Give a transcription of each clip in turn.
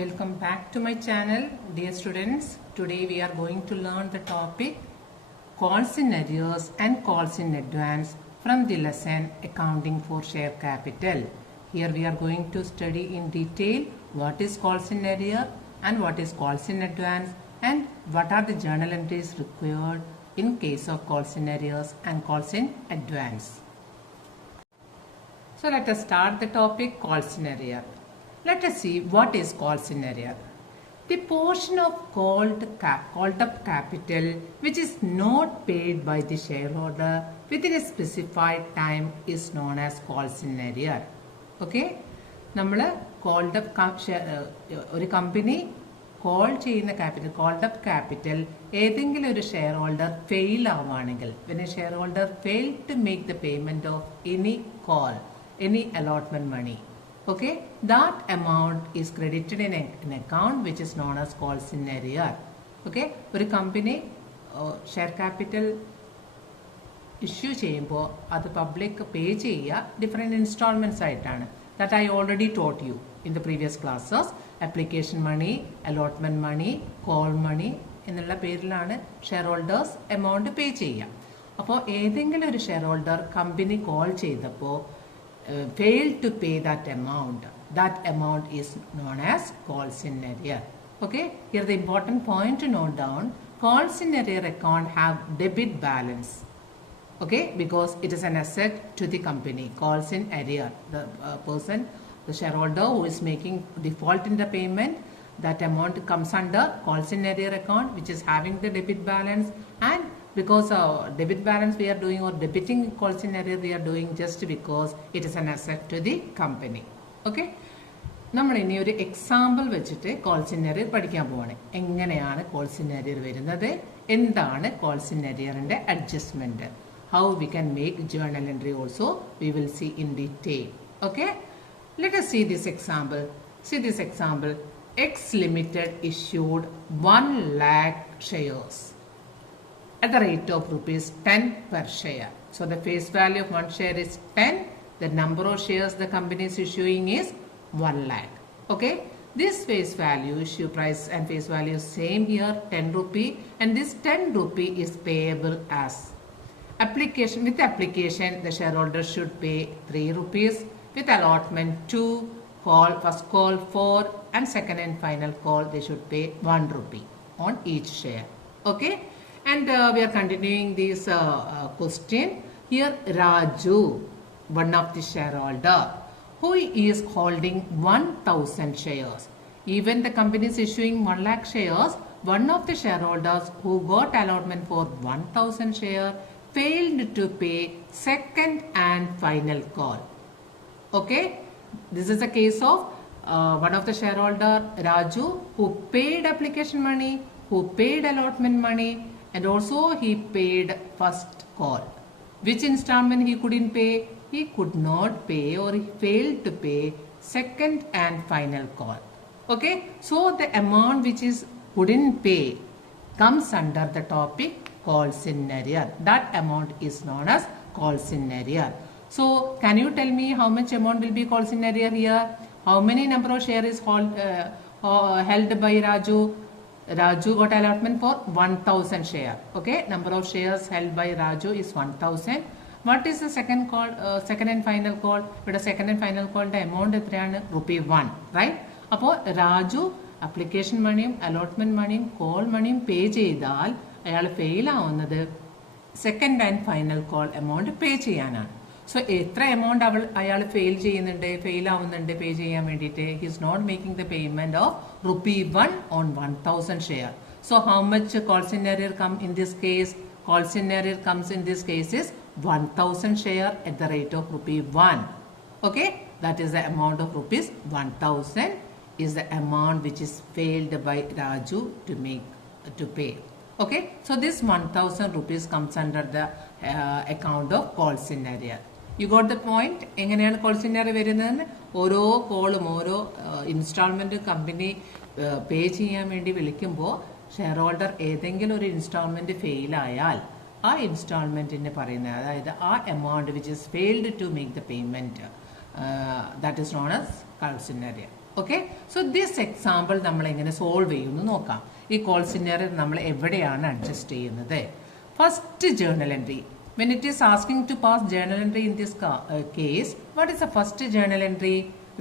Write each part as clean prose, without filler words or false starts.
Welcome back to my channel, dear students. Today we are going to learn the topic calls in arrears and calls in advance from the lesson accounting for share capital. Here we are going to study in detail what is calls in arrear and what is calls in advance and what are the journal entries required in case of calls in arrears and calls in advance. So let us start the topic calls in arrear. Let us see what is calls in arrear. The portion of called up capital which is not paid by the shareholder within a specified time is known as calls in arrear. Okay? നമ്മൾ called up ഒരു company call ചെയ്യുന്ന capital called up capital ഏതെങ്കിലും ഒരു share holder fail ആവുകയാണെങ്കിൽ when a shareholder failed to make the payment of any call, any allotment money, okay, that amount is credited in an account which is known as calls in arrear. Okay, ഒരു company share capital issue ചെയ്യുമ്പോൾ അത് പബ്ലിക് പേ ചെയ്യുക different instalments ആയിട്ടാണ്. That I already taught you in the previous classes. Application money, allotment money, call money എന്നുള്ള പേരിലാണ് share holders amount pay ചെയ്യുക. അപ്പോൾ ഏതെങ്കിലും ഒരു ഷെയർ ഹോൾഡർ കമ്പനി കോൾ ചെയ്തപ്പോൾ failed to pay that amount is known as calls in arrear. Okay, here the important point to note down, calls in arrear account have debit balance. Okay, because it is an asset to the company. Calls in arrear, the person, the shareholder who is making default in the payment, that amount comes under calls in arrear account which is having the debit balance, and because debit balance we are doing or debiting calls in arrear we are doing just because it is an asset to the company. Okay, നമ്മൾ ഇനി ഒരു എക്സാമ്പിൾ വെച്ചിട്ട് calls in arrear പഠിക്കാൻ പോവാണ്. എങ്ങനെയാണ് calls in arrear വരുന്നത്, എന്താണ് calls in അരിയറിന്റെ adjustment, how we can make journal entry also we will see in detail. Okay, let us see this example. See this example. X Limited issued 1 lakh shares at the rate of rupees 10 per share. So the face value of one share is 10. The number of shares the company is issuing is 1 lakh. Okay, this face value, issue price and face value same here, 10 rupee, and this 10 rupee is payable as application. With application the shareholder should pay 3 rupees. With allotment 2, call, first call 4, and second and final call they should pay 1 rupee on each share. Okay, and we are continuing this question. Here Raju, one of the shareholder, who is holding 1000 shares. Even the company is issuing 1 lakh shares, one of the shareholders who got allotment for 1000 share failed to pay second and final call. Okay, this is a case of one of the shareholder Raju who paid application money, who paid allotment money, and also he paid first call. Which installment he couldn't pay? He could not pay or he failed to pay second and final call. Okay, so the amount which is couldn't pay comes under the topic calls in arrear. That amount is known as calls in arrear. So can you tell me how much amount will be calls in arrear here? How many number of share is held by Raju? Raju got allotment for 1000 share. Okay, number of shares held by Raju is 1000. What is the second call, second and final call? But the second and final call the amount is rupee 1, right? അപ്പോൾ രാജു അപ്ലിക്കേഷൻ മണിയും അലോട്ട്മെന്റ് മണിയും കോൾ മണിയും പേ ചെയ്താൽ അയാൾ ഫെയിൽ ആവുന്നത് second and final call amount pay ചെയ്യാനാണ്. സോ എത്ര എമൗണ്ട് അയാൾ ഫെയിൽ ആവുന്നുണ്ട് പേ ചെയ്യാൻ വേണ്ടിയിട്ട്? He is not making the payment of rupee 1 on 1000 share. So how much calls in arrear come in this case? Calls in arrear comes in this case is 1000 share at the rate of rupee 1. Okay, that is the amount of rupees 1000 is the amount which is failed by Raju to pay. Okay, so this 1000 rupees comes under the account of calls in arrear. You got the point? എങ്ങനെയാണ് calls in arrear വരുന്നതെന്ന്? ഓരോ കോളും ഓരോ instalment company പേ ചെയ്യാൻ വേണ്ടി വിളിക്കുമ്പോൾ share holder ഏതെങ്കിലും ഒരു ഇൻസ്റ്റാൾമെന്റ് ഫെയിൽ ആയാൽ ആ ഇൻസ്റ്റാൾമെന്റിന് പറയുന്നത്, അതായത് ആ amount which is failed to make the payment, that is known as calls in arrear. Okay, so this example നമ്മൾ എങ്ങനെ സോൾവ് ചെയ്യുമെന്ന് നോക്കാം. ഈ കോൾ സിനാരിയോ നമ്മൾ എവിടെയാണ് അഡ്ജസ്റ്റ് ചെയ്യുന്നത്? First journal entry. When it is asking to pass journal entry in this case, what is the first journal entry?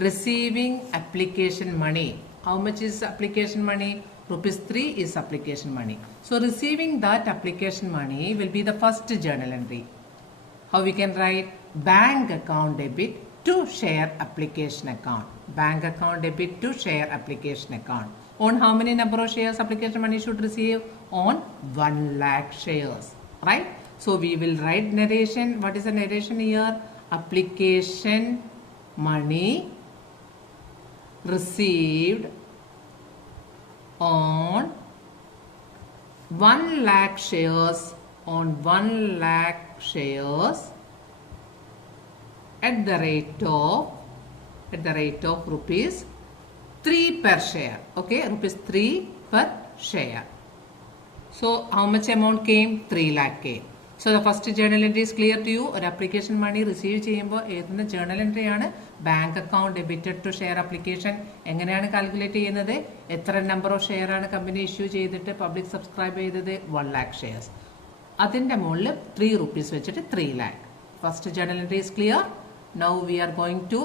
Receiving application money. How much is application money? ₹3 is application money. So receiving that application money will be the first journal entry. How we can write? Bank account debit to share application account. Bank account debit to share application account. On how many number of shares application money should receive? On 1 lakh shares. Right? So we will write narration. What is the narration here? Application money received on 1 lakh shares, on 1 lakh shares at the rate of ₹3 per share. Okay, ₹3 per share. So how much amount came? 3 lakh came. So the first journal entry is clear to you. Or application money receive ചെയ്യുമ്പോൾ ഏതെന്ന journal entry ആണ്? Bank account debited to share application. എങ്ങനെയാണ് കാൽക്കുലേറ്റ് ചെയ്യുന്നത്? എത്ര number of share ആണ് company issue ചെയ്തിട്ട് public subscribe ചെയ്തത്? 1 lakh shares. അതിൻ്റെ മുകളിൽ ₹3 വെച്ചിട്ട് 3 lakh. First journal entry is clear. Now we are going to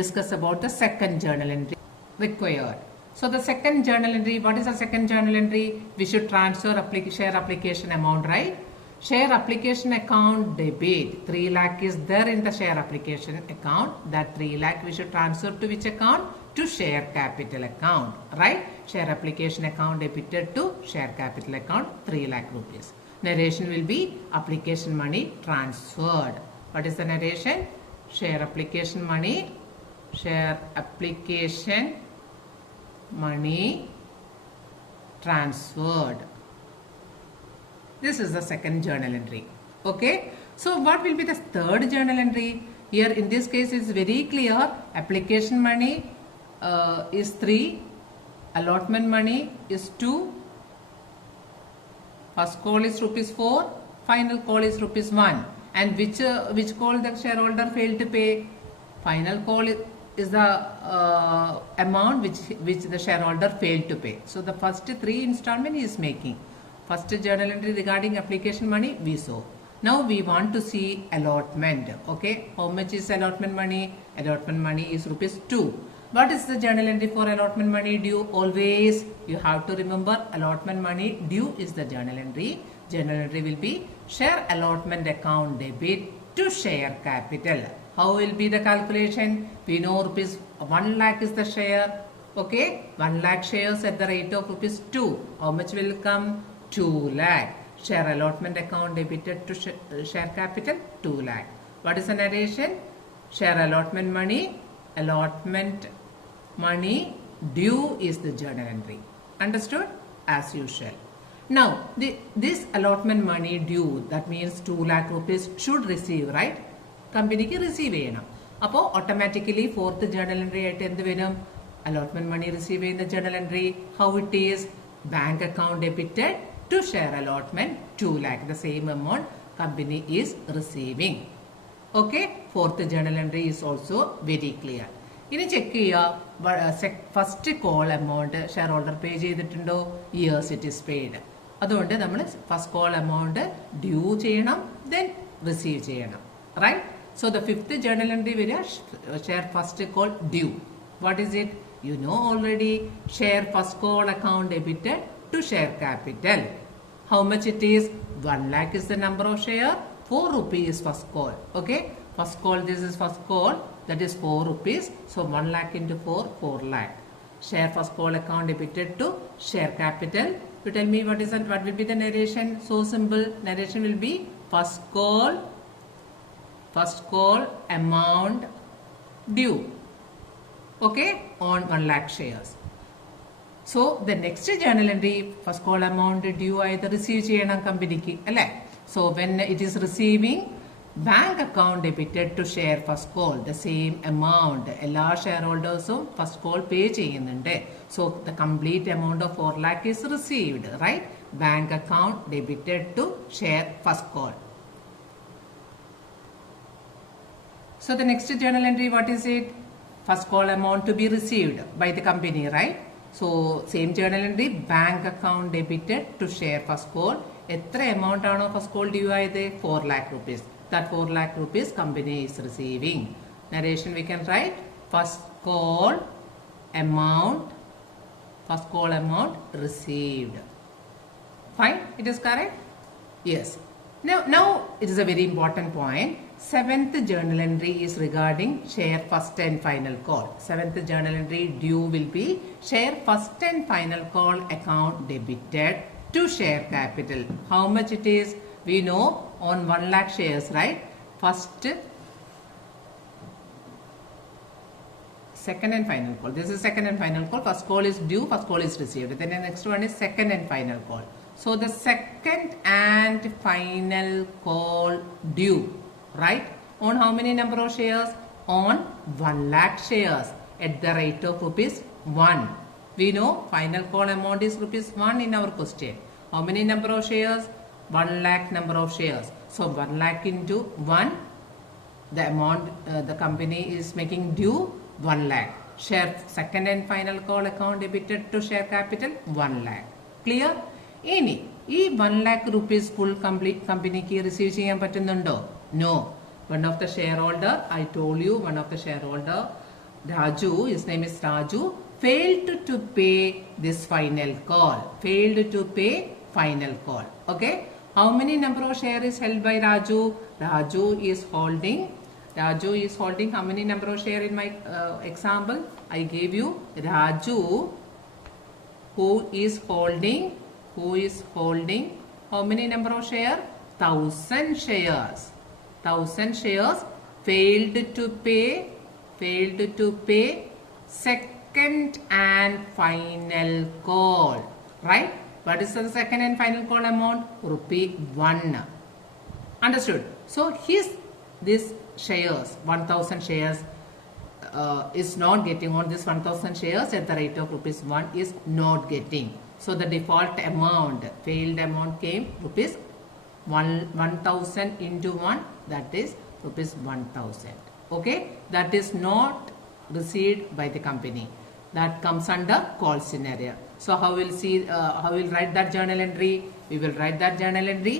discuss about the second journal entry required. So the second journal entry, what is the second journal entry? We should transfer share application amount, right? Share application account debit. 3 lakh is there in the share application account. That 3 lakh we should transfer to which account? To share capital account, right? Share application account debited to share capital account, 3 lakh rupees. Narration will be application money transferred. What is the narration? Share application money transferred. This is the second journal entry. Okay, so what will be the third journal entry? Here in this case it's very clear. Application money is 3, allotment money is 2, first call is ₹4, final call is ₹1. And which call the shareholder failed to pay? Final call is the amount which the shareholder failed to pay. So the first 3 installment he is making. First journal entry regarding application money we saw. Now we want to see allotment. Okay, how much is allotment money? Allotment money is ₹2. What is the journal entry for allotment money due? Always you have to remember allotment money due is the journal entry. Journal entry will be share allotment account debit to share capital. How will be the calculation? We know ₹1 lakh is the share. Okay, 1 lakh shares at the rate of ₹2. How much will come? 2 lakh. Share allotment account debited to share capital, 2 lakh. What is the narration? Share allotment money due is the journal entry. Understood? As usual. Now this allotment money due, that means 2 lakh rupees should receive, right? കമ്പനിക്ക് receive ചെയ്യണം. അപ്പോൾ automatically fourth journal entry ആയിട്ട് എന്ത് വരും? Allotment money receive ചെയ്യുന്ന journal entry. How it is? Bank account debited to share allotment 2 lakh. The same amount company is receiving. Okay, fourth journal entry is also very clear. ഇനി check ചെയ്യുക first call amount share holder pay ചെയ്തിട്ടുണ്ടോ? Yes, it is paid. അതുകൊണ്ട് നമ്മൾ first call amount due ചെയ്യണം, then receive ചെയ്യണം, right? So the fifth journal entry will share first call due. What is it? You know already. Share first call account debited to share capital. How much it is? 1 lakh is the number of share. 4 rupees is first call. Okay. First call, this is first call. That is 4 rupees. So 1 lakh into 4, 4 lakh. Share first call account debited to share capital. You tell me what will be the narration? So simple. Narration will be first call amount due, okay, on 1 lakh shares. So the next journal entry, first call amount due either receive ചെയ്യണം കമ്പനിക്ക്, അല്ലേ? So when it is receiving, bank account debited to share first call, the same amount എല്ലാ ഷെയർഹോൾഡേഴ്സും first call പേ ചെയ്യുന്നുണ്ട്. So the complete amount of 4 lakh is received, right? Bank account debited to share first call. So the next journal entry, what is it? first call amount to be received by the company, right? So same journal entry, bank account debited to share first call. Etra amount aano first call due aayade? 4 lakh rupees. That 4 lakh rupees company is receiving. Narration we can write first call amount received. Fine, it is correct? Yes. Now it is a very important point. 7th journal entry is regarding share first and final call. 7th journal entry due will be share first and final call account debited to share capital. How much it is? We know on 1 lakh shares, right? First, second and final call. This is second and final call. First call is due, first call is received. Then the next one is second and final call. So the second and final call due, right? On how many number of shares? On 1 lakh shares at the rate of rupees 1. We know final call amount is rupees 1 in our question. How many number of shares? 1 lakh number of shares. So 1 lakh into 1, the amount the company is making due 1 lakh. Share second and final call account debited to share capital 1 lakh. Clear? ഇനി ഈ 1 lakh rupees full complete കമ്പനിക്ക് റിസീവ് ചെയ്യാൻ പറ്റുന്നുണ്ടോ? No. One of the shareholder, I told you, one of the shareholder, Raju, his name is Raju, failed to pay this final call. Failed to pay final call. Okay. How many number of share is held by Raju? Raju is holding how many number of share in my example? I gave you Raju who is holding how many number of share? 1000 shares. 1000 shares failed to pay second and final call, right? What is the second and final call amount? ₹1. Understood? So this shares 1000 shares is not getting on this 1000 shares at the rate of ₹1 is not getting. So the default amount, failed amount came rupees 1000 into 1, that is rupees 1000. Okay, that is not received by the company. That comes under call scenario. So how we'll write that journal entry? We will write that journal entry.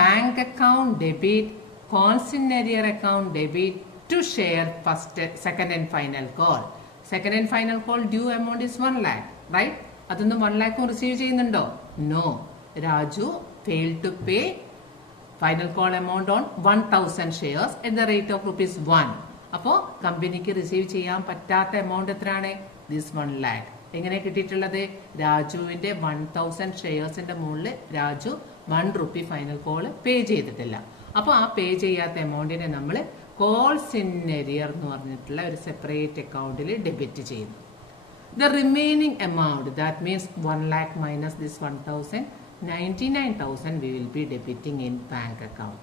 Bank account debit, call scenario account debit to share first, second and final call. Second and final call due amount is 1 lakh, right? അതൊന്നും 1 lakh receive ചെയ്യുന്നുണ്ടോ? No. Raju failed to pay final call amount on 1000 shares at the rate of ₹1. അപ്പോൾ കമ്പനിക്ക് റിസീവ് ചെയ്യാൻ പറ്റാത്ത എമൗണ്ട് എത്രയാണ്? This 1 lakh. എങ്ങനെ കിട്ടിയിട്ടുള്ളത്? രാജുവിന്റെ 1000 ഷെയർസിന്റെ മുകളിൽ രാജു ₹1 ഫൈനൽ കോൾ പേ ചെയ്തിട്ടില്ല. അപ്പോൾ ആ പേ ചെയ്യാത്ത എമൗണ്ടിനെ നമ്മൾ കോൾ സിന്നരിയർ എന്ന് പറഞ്ഞിട്ടുള്ള ഒരു സെപ്പറേറ്റ് അക്കൗണ്ടിൽ ഡെബിറ്റ് ചെയ്യുന്നു. The remaining amount, that means 1 lakh minus this 1000, 99,000 we will be debiting in bank account.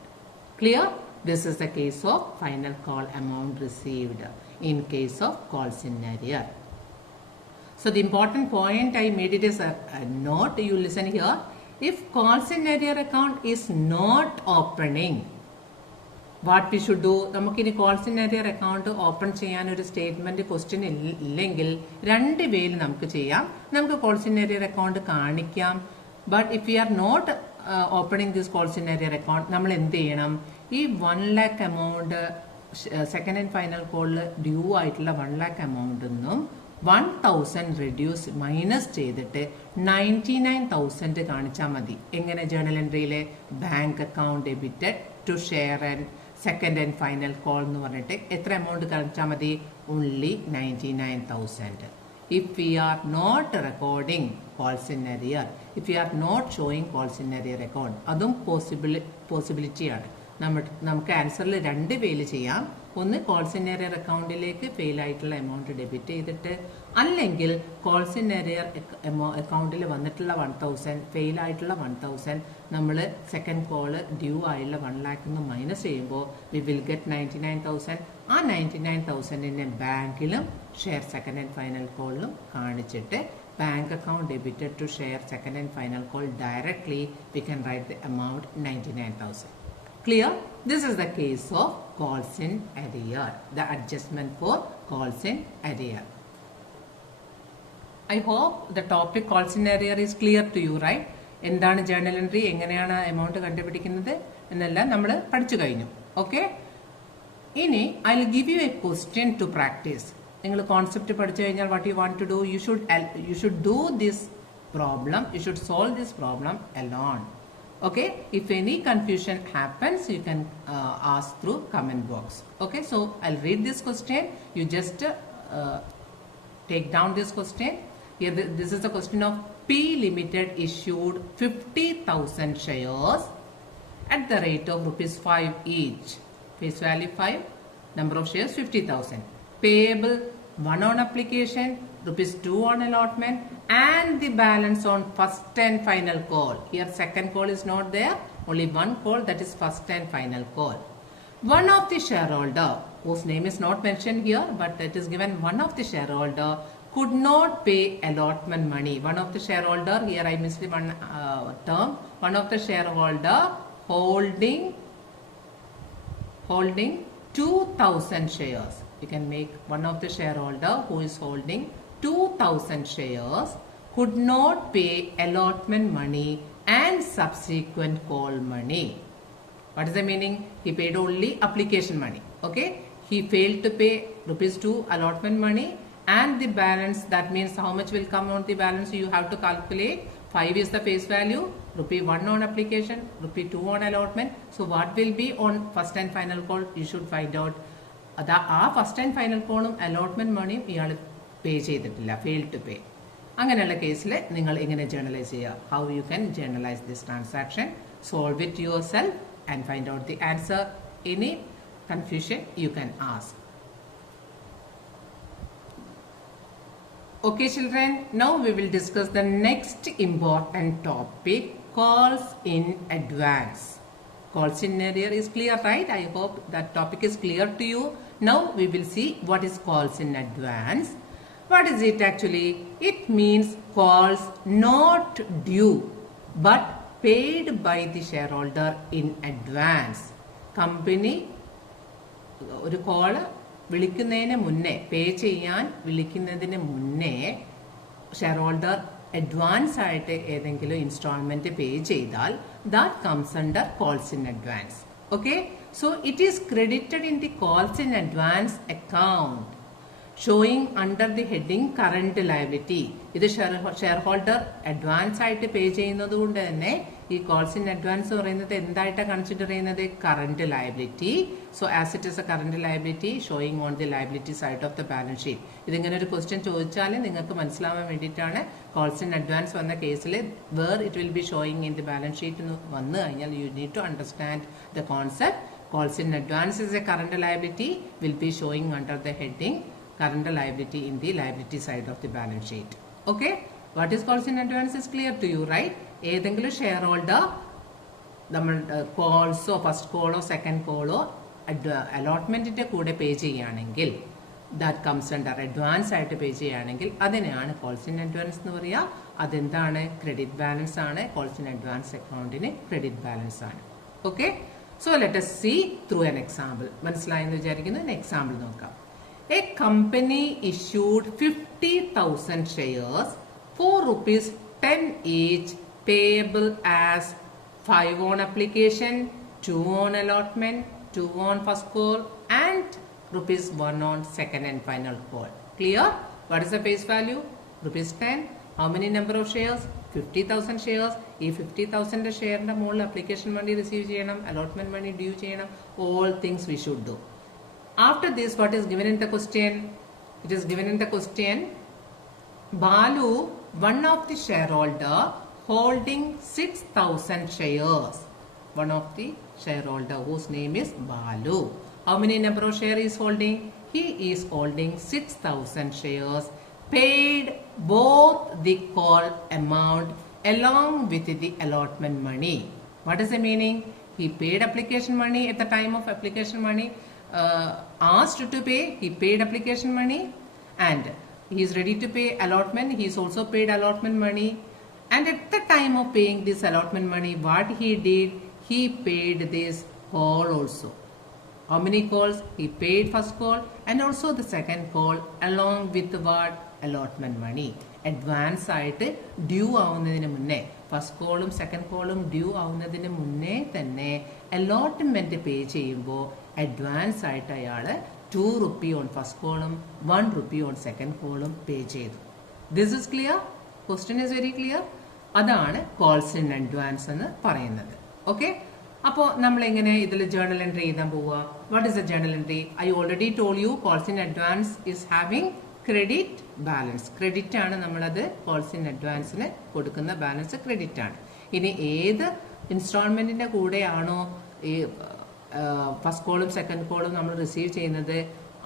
Clear? This is the case of final call amount received in case of call scenario. So the important point I made it is a note. You listen here. If call scenario account is not opening, what we should do? നമുക്കിനി call in arrear account open ചെയ്യാൻ ഒരു statement question ഇല്ലെങ്കിൽ 2 വേയിൽ നമുക്ക് ചെയ്യാം. നമുക്ക് calls in arrear account കാണിക്കാം. But if you are not opening this calls in arrear account, നമ്മൾ എന്ത് ചെയ്യണം? ഈ 1 lakh amount second and final കോളിൽ ഡ്യൂ ആയിട്ടുള്ള 1 lakh എമൗണ്ട് നിന്നും 1000 റെഡ്യൂസ് മൈനസ് ചെയ്തിട്ട് 99,000 കാണിച്ചാൽ മതി. എങ്ങനെ? ജേർണൽ എൻട്രിയിലെ bank account debited to share and second and final call എന്ന് പറഞ്ഞിട്ട് എത്ര എമൗണ്ട് കാണിച്ചാൽ മതി? Only 99,000. If we are not recording calls in arrear, if we are not showing calls in arrear account, അതും പോസിബിലിറ്റി ആണ്. നമുക്ക് ആൻസറിൽ 2 വേയിൽ ചെയ്യാം. ഒന്ന് കോൾസ് ഇൻ ഏരിയർ അക്കൗണ്ടിലേക്ക് ഫെയിൽ ആയിട്ടുള്ള എമൗണ്ട് ഡെബിറ്റ് ചെയ്തിട്ട്, അല്ലെങ്കിൽ കോൾസ് ഇൻ ഏരിയർ അക്കൗണ്ടിൽ വന്നിട്ടുള്ള 1000 ഫെയിൽ ആയിട്ടുള്ള 1000 നമ്മൾ സെക്കൻഡ് കോള് ഡ്യൂ ആയുള്ള 1 lakh മൈനസ് ചെയ്യുമ്പോൾ വി വിൽ ഗെറ്റ് 99,000. ആ 99,000 ബാങ്കിലും ഷെയർ സെക്കൻഡ് ആൻഡ് ഫൈനൽ കോളിലും കാണിച്ചിട്ട് bank account debited to share second and final call directly, we can write the amount 99,000. Clear? This is the case of calls in arrear, the adjustment for calls in arrear. I hope the topic calls in arrear is clear to you, right? എന്താണ് journal entry, എങ്ങനെയാണ് amount കണ്ടുപിടിക്കുന്നത് എന്നെല്ലാം നമ്മൾ പഠിച്ചു കഴിഞ്ഞു. Okay, ഇനി I will give you a question to practice. നിങ്ങൾ concept പഠിച്ചു കഴിഞ്ഞാൽ what you want to do, you should do this problem, you should solve this problem alone. Okay, if any confusion happens, you can ask through comment box. Okay, so I'll read this question. You just take down this question. Here, this is the question of P Limited issued 50,000 shares at the rate of rupees 5 each. Face value 5, number of shares 50,000. Payable 1 on application, rupees 2 on allotment, and the balance on first and final call. Here second call is not there, only one call, that is first and final call. One of the shareholder, whose name is not mentioned here, but it is given one of the shareholder could not pay allotment money. One of the shareholder, here I missed the one term, one of the shareholder holding 2,000 shares. You can make one of the shareholder who is holding 2,000 shares could not pay allotment money and subsequent call money. What is the meaning? He paid only application money. Okay, he failed to pay rupees 2 allotment money and the balance, that means how much will come on the balance, you have to calculate. 5 is the face value, rupee 1 on application, rupee 2 on allotment. So what will be on first and final call, you should find out. ആ first and final കോളും അലോട്ട്മെന്റ് മണിയും ഇയാൾ പേ ചെയ്തിട്ടില്ല, fail to pay. അങ്ങനെയുള്ള കേസിൽ നിങ്ങൾ എങ്ങനെ ജേർണലൈസ് ചെയ്യുക? How you can journalise this transaction? Solve it your self and find out the answer. Any confusion you can ask. Okay children, now we will discuss the next important topic, calls in advance. Calls in arrear is clear, right? I hope that topic is clear to you. Now we will see what is calls in advance. What is it actually? It means calls not due but paid by the shareholder in advance. Company ഒരു കോള് വിളിക്കുന്നതിന് മുന്നേ, പേ ചെയ്യാൻ വിളിക്കുന്നതിന് മുന്നേ share holder advance ആയിട്ട് ഏതെങ്കിലും ഇൻസ്റ്റാൾമെന്റ് പേ ചെയ്താൽ that comes under calls in advance. Okay, so it is credited in the calls in advance account showing under the heading current liability. ഇത് ഷെയർ ഹോൾഡർ അഡ്വാൻസ് ആയിട്ട് പേ ചെയ്യുന്നത് കൊണ്ട് തന്നെ ഈ കോൾസ് ഇൻ അഡ്വാൻസ് പറയുന്നത് എന്തായിട്ടാണ് കൺസിഡർ ചെയ്യുന്നത്? Current liability. So as it is a current liability showing on the liability side of the balance sheet. ഇതിങ്ങനെ ഒരു ക്വസ്റ്റ്യൻ ചോദിച്ചാൽ നിങ്ങൾക്ക് മനസ്സിലാവാൻ വേണ്ടിയിട്ടാണ് കോൾസ് ഇൻ അഡ്വാൻസ് വന്ന കേസിൽ where it will be showing in the balance sheet വന്നു കഴിഞ്ഞാൽ you need to understand the concept. Calls in advance is a current liability will be showing under the heading current liability in the liability side of the balance sheet. Okay, what is calls in advance is clear to you, right? ഏതെങ്കിലും share holder നമ്മൾ കോൾസോ ഫസ്റ്റ് കോളോ സെക്കൻഡ് കോളോ അലോട്ട്മെന്റിന്റെ കൂടെ പേ ചെയ്യുകയാണെങ്കിൽ, that comes under advance ആയിട്ട് പേ ചെയ്യുകയാണെങ്കിൽ അതിനെയാണ് കോൾസ് ഇൻ അഡ്വാൻസ് എന്ന് പറയുക. അതെന്താണ്? ക്രെഡിറ്റ് ബാലൻസ് ആണ്. കോൾസ് ഇൻ അഡ്വാൻസ് അക്കൗണ്ടിന് ക്രെഡിറ്റ് ബാലൻസ് ആണ്. Okay, so let us see through an example. മനസ്സിലായെന്ന് വിചാരിക്കുന്നു. എക്സാമ്പിൾ നോക്കാം. A company issued 50,000 shares for rupees 10 each, payable as 5 on application, 2 on allotment, 2 on first call and rupees 1 on second and final call. Clear? What is the face value? Rupees 10. How many number of shares? 50,000 shares. ഈ 50,000 ഷെയറിന്റെ മുകളിൽ അപ്ലിക്കേഷൻ മണി റിസീവ് ചെയ്യണം, allotment money due ചെയ്യണം. All things we should do. After this, what is given in the question? It is given in the question, Balu, one of the shareholder holding 6,000 shares. One of the shareholder whose name is Balu. How many number of shares he is holding? He is holding 6,000 shares. Paid both the call amount along with the allotment money. What is the meaning? He paid application money at the time of application money. Asked to pay, he paid application money and he is ready to pay allotment. He is also paid allotment money, and at the time of paying this allotment money, what he did, he paid this call also. How many calls? He paid first call and also the second call along with what? Allotment money. Advance ആയിട്ട് ഡ്യൂ ആവുന്നതിന് മുന്നേ, ഫസ്റ്റ് കോളും സെക്കൻഡ് കോളും ഡ്യൂ ആവുന്നതിന് മുന്നേ തന്നെ അലോട്ട്മെന്റ് പേ ചെയ്യുമ്പോൾ അഡ്വാൻസ് ആയിട്ട് അയാൾ 2 rupee ഓൺ ഫസ്റ്റ് കോളും 1 rupee ഓൺ സെക്കൻഡ് കോളും പേ ചെയ്തു. This is clear? Question is very clear. അതാണ് കോൾസ് ഇൻ അഡ്വാൻസ് എന്ന് പറയുന്നത്. ഓക്കെ, അപ്പോൾ നമ്മൾ എങ്ങനെ ഇതിൽ ജേർണൽ എൻട്രി എഴുതാൻ പോവുക? What is A journal entry? I already told you calls in advance is having credit balance. Credit ആണ് നമ്മളത് കോൾസ് ഇൻ അഡ്വാൻസിന് കൊടുക്കുന്ന ബാലൻസ് ക്രെഡിറ്റ് ആണ്. ഇനി ഏത് ഇൻസ്റ്റാൾമെന്റിന്റെ കൂടെയാണോ ഈ ഫസ്റ്റ് കോളും സെക്കൻഡ് കോളും നമ്മൾ റിസീവ് ചെയ്യുന്നത്,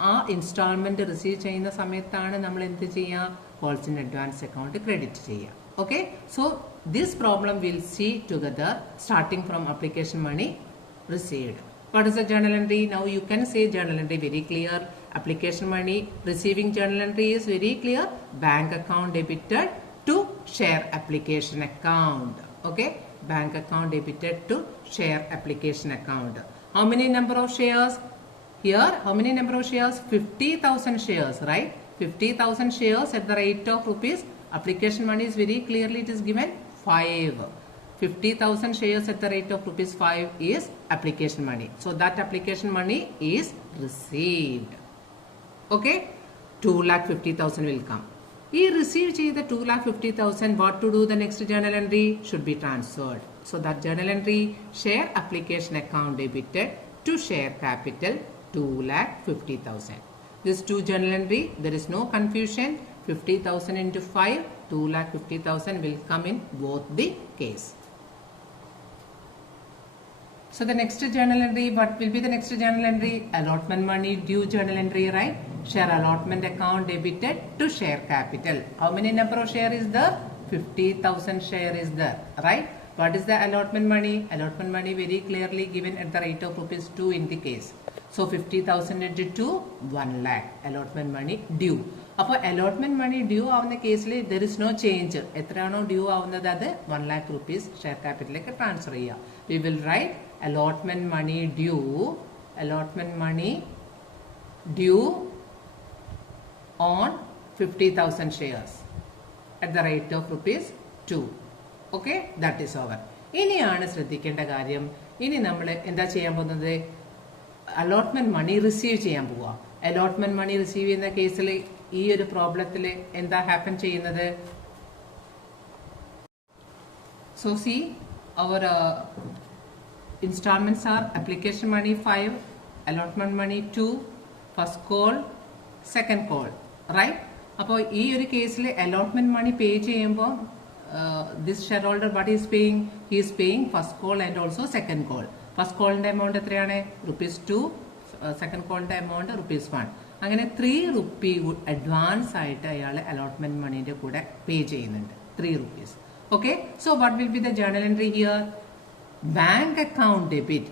ആ ഇൻസ്റ്റാൾമെന്റ് റിസീവ് ചെയ്യുന്ന സമയത്താണ് നമ്മൾ എന്ത് ചെയ്യുക? Calls in advance account credit ചെയ്യുക. Okay, so this problem we'll see together starting from application money received. What is the journal entry? Now you can say journal entry very clear. Application money receiving journal entry is very clear. Bank account debited to share application account. Okay, bank account debited to share application account. How many number of shares? Here, how many number of shares? 50,000 shares, right? 50,000 shares at the rate of rupees. Application money is very clearly it is given 5. 50,000 shares at the rate of rupees 5 is application money. So that application money is received. Okay, 2,50,000 will come. He received the 2,50,000. What to do? The next journal entry should be transferred. So that journal entry, share application account debited to share capital 2,50,000. This two journal entry, there is no confusion. 50,000 into 5, 2,50,000 will come in both the case. So the next journal entry, what will be the next journal entry? Allotment money due journal entry, right? Share allotment account debited to share capital. How many number of share is there? 50,000 share is there, right? What is the allotment money? Allotment money very clearly given at the rate of rupees 2 in the case. So 50,000 into 2, 1 lakh. Allotment money due. അപ്പോൾ allotment money due ആവുന്ന കേസിൽ there is no change. എത്രയാണോ due ആവുന്നത് അത് 1 lakh rupees share ക്യാപിറ്റലിലേക്ക് transfer ചെയ്യുക. We will write allotment money due, allotment money due on 50,000 shares at the rate of rupees 2. Okay, that is over. ഇനിയാണ് ശ്രദ്ധിക്കേണ്ട കാര്യം. ഇനി നമ്മൾ എന്താ ചെയ്യാൻ പോകുന്നത്? അലോട്ട്മെന്റ് മണി റിസീവ് ചെയ്യാൻ പോവുക. അലോട്ട്മെന്റ് മണി റിസീവ് ചെയ്യുന്ന കേസിൽ ഈ ഒരു പ്രോബ്ലത്തിൽ എന്താ ഹാപ്പൻ ചെയ്യുന്നത്? So see our instalments are application money 5, allotment money 2, first call, second call, right? അപ്പോൾ ഈ ഒരു കേസിൽ അലോട്ട്മെന്റ് മണി പേ ചെയ്യുമ്പോൾ this share holder what is paying? He is paying first call and also second call. First കോളിന്റെ amount എത്രയാണ്? rupees 2. Second കോളിന്റെ amount rupees 1. അങ്ങനെ 3 rupee advance ആയിട്ട് അയാൾ അലോട്ട്മെന്റ് മണീന്റെ കൂടെ പേ ചെയ്യുന്നുണ്ട്. 3 rupees. Okay, so what will be the journal entry here? Bank account debit.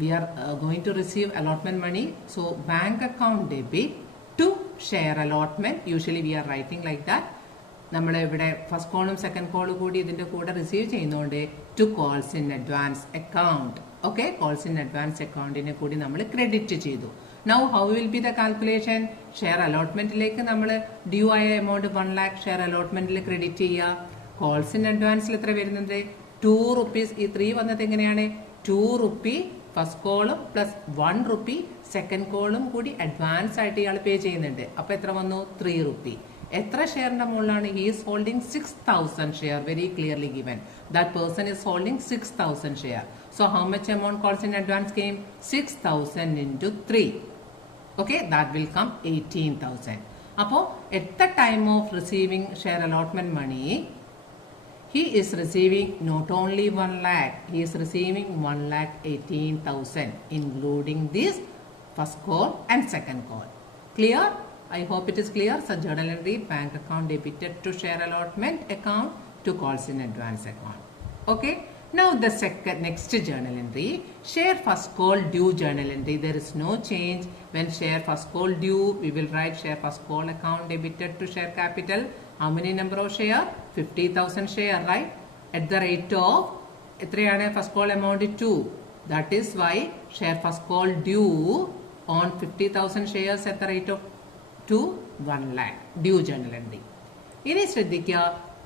We are going to receive allotment money. So bank account debit to share allotment. Usually we are writing like that. നമ്മൾ ഇവിടെ ഫസ്റ്റ് കോളും സെക്കൻഡ് കോളും കൂടി ഇതിന്റെ കൂടെ receive ചെയ്യുന്നതുകൊണ്ട് two calls in advance account. Okay, calls in advance അക്കൗണ്ടിനെ കൂടി നമ്മൾ ക്രെഡിറ്റ് ചെയ്തു. Now how will be the calculation? Share അലോട്ട്മെന്റിലേക്ക് നമ്മൾ ഡ്യൂ ആയ എമൗണ്ട് 1 lakh ഷെയർ അലോട്ട്മെന്റിൽ ക്രെഡിറ്റ് ചെയ്യുക. കോൾസ് ഇൻ അഡ്വാൻസിൽ എത്ര വരുന്നത്? 2 rupees. ഈ 3 വന്നത് എങ്ങനെയാണ്? 2 rupee ഫസ്റ്റ് കോളും പ്ലസ് 1 rupee സെക്കൻഡ് കോളും കൂടി അഡ്വാൻസ് ആയിട്ട് ഇയാൾ പേ ചെയ്യുന്നുണ്ട്. അപ്പൊ എത്ര വന്നു? 3 rupee. എത്ര ഷെയറിന്റെ മുകളിലാണ്? He is holding 6,000 share. Very clearly given. That person is holding 6,000 share. So how much amount calls in advance came? 6,000 into 3. Okay, that will come 18,000. Appo at the time of receiving share allotment money, he is receiving not only 1 lakh, he is receiving 1,18,000 including this first call and second call. Clear? I hope it is clear. So journal entry, bank account debited to share allotment account to calls in advance account. Okay. Now the next journal entry, share first call due journal entry. There is no change. When share first call due, we will write share first call account debited to share capital. How many number of share? 50,000 share, right? At the rate of, first call amount is 2. That is why share first call due on 50,000 shares at the rate of to 1 lakh. Due journal entry. ഇനി ശ്രദ്ധിക്കുക,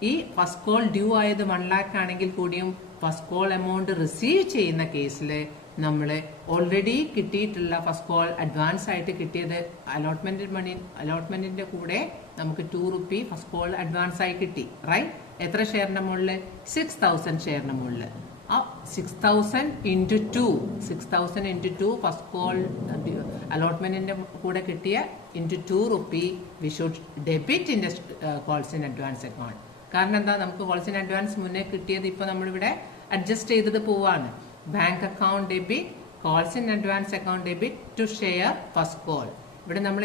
ഈ first call due ആയത് 1 lakh ആണെങ്കിൽ കൂടിയും first call amount receive ചെയ്യുന്ന കേസിൽ നമ്മൾ ഓൾറെഡി കിട്ടിയിട്ടുള്ള ഫസ്റ്റ് കോൾ അഡ്വാൻസ് ആയിട്ട് കിട്ടിയത് അലോട്ട്മെന്റിന്റെ കൂടെ നമുക്ക് 2 rupee ഫസ്റ്റ് കോൾ അഡ്വാൻസ് ആയി കിട്ടി, റൈറ്റ്? എത്ര ഷെയറിന്റെ മുകളിൽ? 6,000 ഷെയറിന്റെ മുകളിൽ. ആ 6,000 into 2 ഫസ്റ്റ് കോൾ അലോട്ട്മെന്റിന്റെ കൂടെ കിട്ടിയ into 2 rupee we should debit in the calls in advance account. കാരണം എന്താ, നമുക്ക് കോൾസ് ഇൻ അഡ്വാൻസ് മുന്നേ കിട്ടിയത് ഇപ്പൊ നമ്മളിവിടെ അഡ്ജസ്റ്റ് ചെയ്തത് പോവാണ്. Bank account debit, calls in advance account debit to share first call. ഇവിടെ നമ്മൾ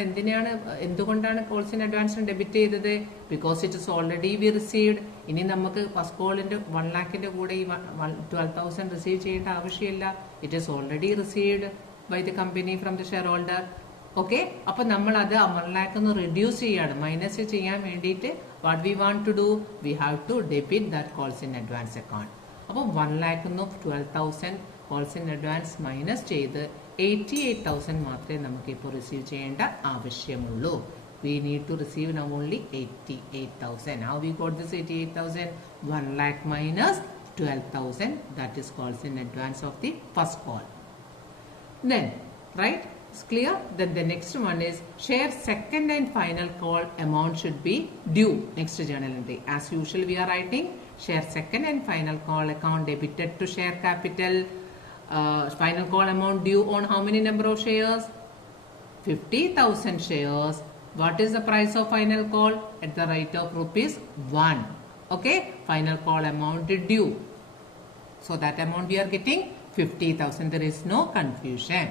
എന്തുകൊണ്ടാണ് കോൾസ് ഇൻ അഡ്വാൻസ് ഡെബിറ്റ് ചെയ്തത്? Because it is already we received. ഇനി നമുക്ക് ഫസ്റ്റ് കോളിന്റെ 1 lakhന്റെ കൂടെ ഈ 12,000 റിസീവ് ചെയ്യേണ്ട ആവശ്യമില്ല. It is already received by the company from the share holder. Okay, അപ്പൊ നമ്മൾ അത് 1 lakh ഒന്ന് റെഡ്യൂസ് ചെയ്യാണ്, മൈനസ് ചെയ്യാൻ വേണ്ടിയിട്ട് what we want to do, we have to debit that calls in advance account. അപ്പോൾ 1 lakh 12,000 calls in advance minus ചെയ്ത് 88,000 മാത്രമേ നമുക്ക് ഇപ്പോൾ റിസീവ് ചെയ്യേണ്ട ആവശ്യമുള്ളൂ. We need to receive now only 88,000. How we got this 88,000? 1 lakh minus 12,000. That is calls in advance of the first call. Then, right? It's clear? Then the next one is share second and final call amount should be due. Next journal entry. As usual, we are writing share second and final call account debited to share capital. Final call amount due on how many number of shares? 50,000 shares. What is the price of final call? At the rate of ₹1. Okay, final call amount due. So that amount we are getting 50,000. There is no confusion.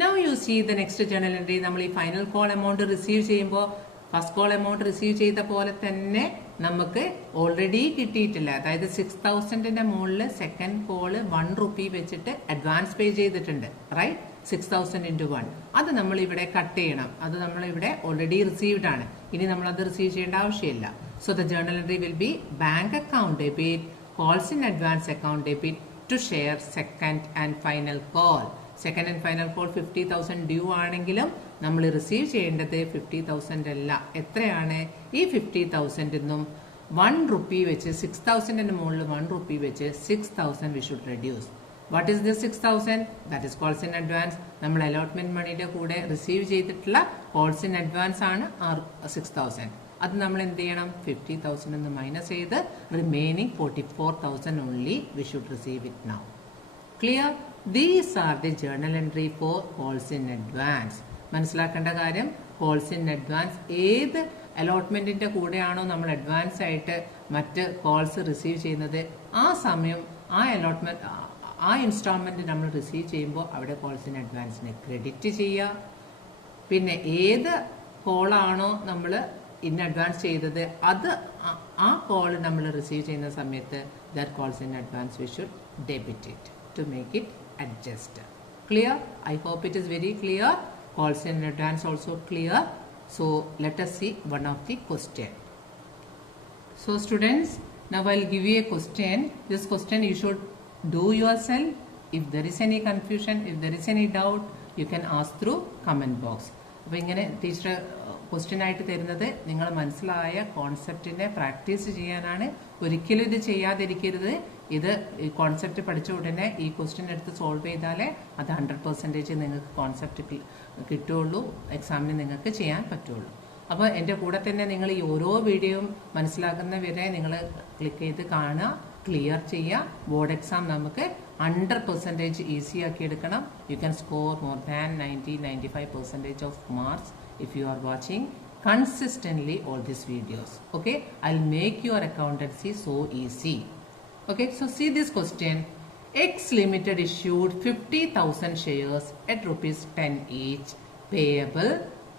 Now you see the next journal entry. നമ്മൾ ഈ final call amount receive ചെയ്യുമ്പോൾ first call amount receive ചെയ്ത പോലെ തന്നെ നമുക്ക് ഓൾറെഡി കിട്ടിയിട്ടില്ല. അതായത് 6,000ന്റെ മുകളിൽ സെക്കൻഡ് കോള് 1 rupee വെച്ചിട്ട് അഡ്വാൻസ് പേ ചെയ്തിട്ടുണ്ട്, റൈറ്റ്? 6,000 into 1. അത് നമ്മൾ ഇവിടെ കട്ട് ചെയ്യണം. അത് നമ്മൾ ഇവിടെ ഓൾറെഡി റിസീവ്ഡ് ആണ്. ഇനി നമ്മൾ അത് റിസീവ് ചെയ്യേണ്ട ആവശ്യമില്ല. So the journal entry will be bank account debit, calls in advance account debit to share second and final call. Second and final call 50,000 due ആണെങ്കിലും നമ്മൾ റിസീവ് ചെയ്യേണ്ടത് 50,000 അല്ല. എത്രയാണ്? ഈ 50,000 നിന്നും 1 rupee വെച്ച് 6,000ന്റെ മുകളിൽ 1 rupee വെച്ച് 6,000 we should reduce. What is this 6,000? That is calls in advance. നമ്മൾ അലോട്ട്മെന്റ് മണിയുടെ കൂടെ റിസീവ് ചെയ്തിട്ടുള്ള കോൾസ് ഇൻ അഡ്വാൻസ് ആണ് 6,000. അത് നമ്മൾ എന്ത് ചെയ്യണം? 50,000 എന്ന് മൈനസ് ചെയ്ത് റിമൈനിങ് 44,000 only we should receive it now. Clear? These are the journal entry for calls in advance. മനസ്സിലാക്കേണ്ട കാര്യം, കോൾസ് ഇൻ അഡ്വാൻസ് ഏത് അലോട്ട്മെന്റിന്റെ കൂടെയാണോ നമ്മൾ അഡ്വാൻസ് ആയിട്ട് മറ്റ് കോൾസ് റിസീവ് ചെയ്യുന്നത്, ആ സമയം ആ ഇൻസ്റ്റാൾമെന്റ് നമ്മൾ റിസീവ് ചെയ്യുമ്പോൾ അവിടെ കോൾസ് ഇൻ അഡ്വാൻസിനെ ക്രെഡിറ്റ് ചെയ്യുക. പിന്നെ ഏത് കോളാണോ നമ്മൾ ഇൻ അഡ്വാൻസ് ചെയ്തത് അത് ആ കോൾ നമ്മൾ റിസീവ് ചെയ്യുന്ന സമയത്ത് that calls in advance we should debit it to make it adjust. Clear? I hope it is very clear. Calls in advance also clear. So let us see one of the question. So students, now I'll give you a question. This question you should do yourself. If there is any confusion, if there is any doubt, you can ask through comment box. അപ്പോൾ ഇങ്ങനെ teacher question ആയിട്ട് തരുന്നത് നിങ്ങൾ മനസ്സിലായ കോൺസെപ്റ്റിനെ പ്രാക്ടീസ് ചെയ്യാനാണ്. ഒരിക്കലും ഇത് ചെയ്യാതിരിക്കരുത്. ഇത് കോൺസെപ്റ്റ് പഠിച്ച ഉടനെ ഈ ക്വസ്റ്റ്യൻ എടുത്ത് സോൾവ് ചെയ്താലേ അത് 100% നിങ്ങൾക്ക് കോൺസെപ്റ്റ് കിട്ടുള്ളൂ, എക്സാമിന് നിങ്ങൾക്ക് ചെയ്യാൻ പറ്റുള്ളൂ. അപ്പോൾ എൻ്റെ കൂടെ തന്നെ നിങ്ങൾ ഈ ഓരോ വീഡിയോയും മനസ്സിലാക്കുന്ന വരെ നിങ്ങൾ ക്ലിക്ക് ചെയ്ത് കാണുക, ക്ലിയർ ചെയ്യുക. ബോർഡ് എക്സാം നമുക്ക് 100% ഈസി ആക്കി എടുക്കണം. You can score more than 90-95% of marks if you are watching consistently all these videos. Okay, I'll make your accountancy so easy. Okay, so see this question. X Limited issued 50,000 shares at ₹10 each, payable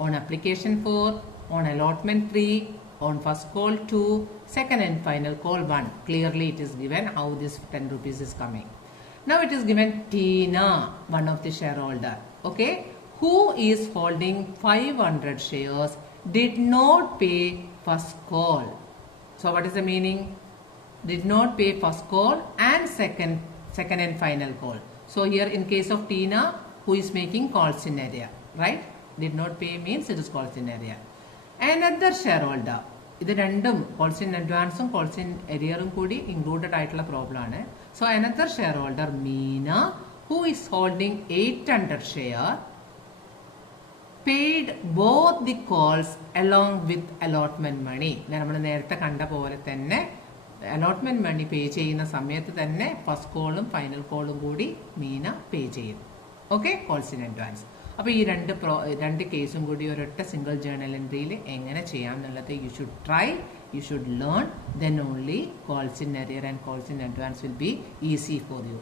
on application 4, on allotment 3, on first call 2, second and final call 1. Clearly it is given how this 10 rupees is coming. Now it is given Tina, one of the shareholder. Okay, who is holding 500 shares, did not pay first call. So what is the meaning? Did not pay first call and second and final call. So here in case of Tina, who is making calls in area, right? Did not pay means it is calls in area. Another shareholder. ഇത് രണ്ടും calls in advance ഉം calls in arrear ഉം കൂടി included ആയിട്ടുള്ള പ്രോബ്ലം ആണ്. So another shareholder, Meena, who is holding 800 share, paid both the calls along with allotment money. നമ്മൾ നേരത്തെ കണ്ട പോലെ തന്നെ allotment money പേ ചെയ്യുന്ന സമയത്ത് തന്നെ ഫസ്റ്റ് കോളും ഫൈനൽ കോളും കൂടി മീന പേ ചെയ്യും. Okay, calls in advance. അപ്പോൾ ഈ രണ്ട് കേസും കൂടി ഒരൊറ്റ സിംഗിൾ ജേർണൽ എൻട്രിയിൽ എങ്ങനെ ചെയ്യാം എന്നുള്ളത് you should try, you should learn, then only calls in arrear and calls in advance will be easy for you.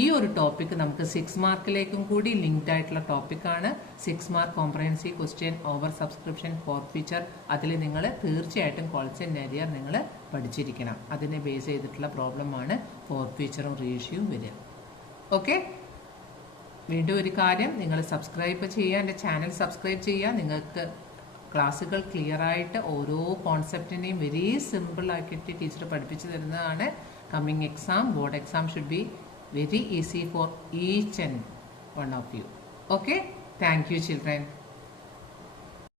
ഈ ഒരു ടോപ്പിക് നമുക്ക് 6 മാർക്കിലേക്കും കൂടി ലിങ്ക്ഡ് ആയിട്ടുള്ള ടോപ്പിക്കാണ്. 6 mark comprehensive question, over subscription, forfeiture. അതിൽ നിങ്ങൾ തീർച്ചയായിട്ടും കോൾസ് ഇൻ അരിയർ നിങ്ങൾ പഠിച്ചിരിക്കണം. അതിനെ ബേസ് ചെയ്തിട്ടുള്ള പ്രോബ്ലമാണ് ഫോർഫീച്ചറും റേഷ്യോയും വരിക. ഓക്കെ, വീണ്ടും ഒരു കാര്യം, നിങ്ങൾ സബ്സ്ക്രൈബ് ചെയ്യുക, എൻ്റെ ചാനൽ സബ്സ്ക്രൈബ് ചെയ്യുക. നിങ്ങൾക്ക് ക്ലാസ്സുകൾ ക്ലിയർ ആയിട്ട് ഓരോ കോൺസെപ്റ്റിനെയും വെരി സിമ്പിൾ ആക്കിയിട്ട് ടീച്ചർ പഠിപ്പിച്ചു തരുന്നതാണ്. Coming exam, board exam should be very easy for each and one of you. Okay, thank you children.